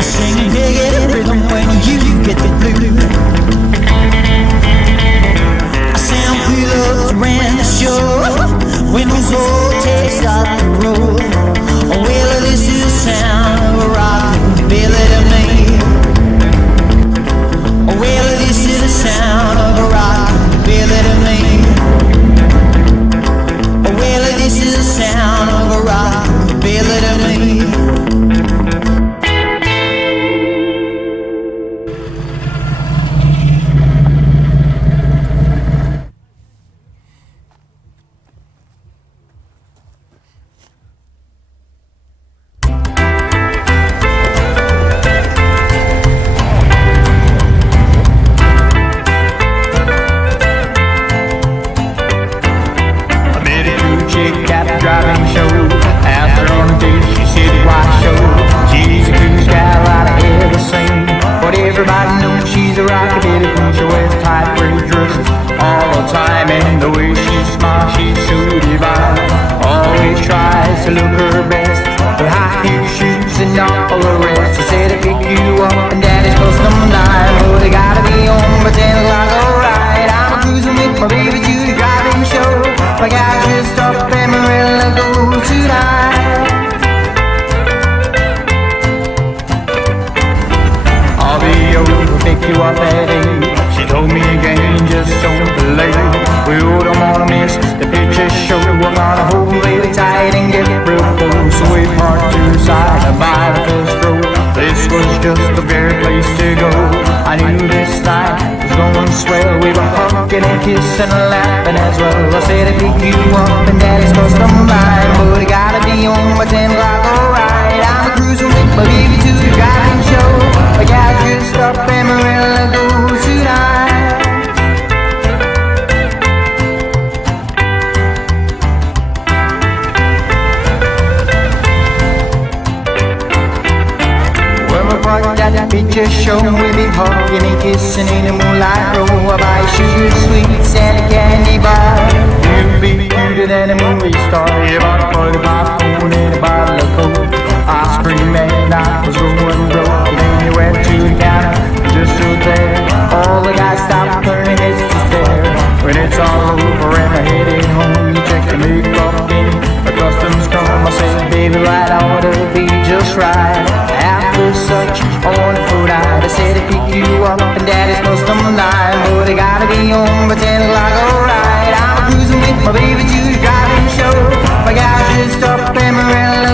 Singing big rhythm when you get the blues. I sound feel up around the shore when those old takes start to roll. Well, this is the sound of a rockabilly to me. Well, this is the sound of a rockabilly to me. Well, this is the sound of a rockabilly to me. Driving show, asked her on a date, she said why show. She's a cruise gal out of ever seen, but everybody knows she's a rockabilly queen. She wears tight gray dresses all the time, and the way she smiles, she's so divine. Always tries to look her best, with high heel shoes and all the rest. She said to pick you up and daddy's custom line, but I gotta be home by 10 o'clock, alright. I'm a cruising with my baby to the driving show. I got dressed up and Marilla go tonight. I'll be over to pick you up at 8. She told me again, just don't delay. We don't wanna miss the picture show. We're gonna hold really tight and get real close. So we parked to the side by the first row. This was just the very place to go. I knew this night was going swell. We were hugging and kissing and laughing as well. I said I'd pick you up and daddy's custom line, but I gotta be home by 10 o'clock, alright. I'm a cruising with my baby to the driving show. I got dressed up and Marilla goes tonight. At the picture show, we'll be hugging and kissing in the moonlight row. I buy sugar sweets and a candy bar. You'll be cuter than a movie star. You bought a party popcorn and a bottle of Coke. Ice cream and I was going broke. And then you went to the counter, just stood there. All the guys stopped turning heads to stare. When it's all over and I headed home, you check the makeup in the customs come. I said, baby, right, I ought to be just right. After such a wonderful night, I said I'd pick you up and daddy's custom line, but I gotta be home by 10 o'clock, alright. I'm cruising with my baby to the driving show. I got dressed up and Marilla